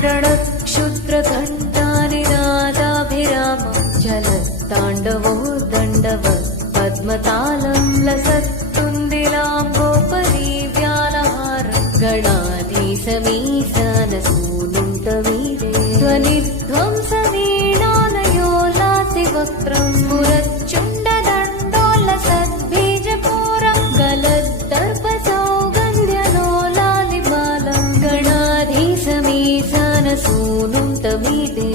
प्रणक्षुद्रघण्टानिनादाभिरामं चलत्ताण्डवो दण्डवत् पद्मतालं लसत्तुन्दिलां गोपदीव्यालहारं गणाधीशमीशानसूनुं तमीरे ध्वनिध्वंसवीणालयो लासिवक्त्रं पुरच्चुण्डदण्डोलसद्बीजपूरं गलद्दर्पसौगन्ध्यलोलालिबालं गणाधीशमीशानसूनुं तमीरे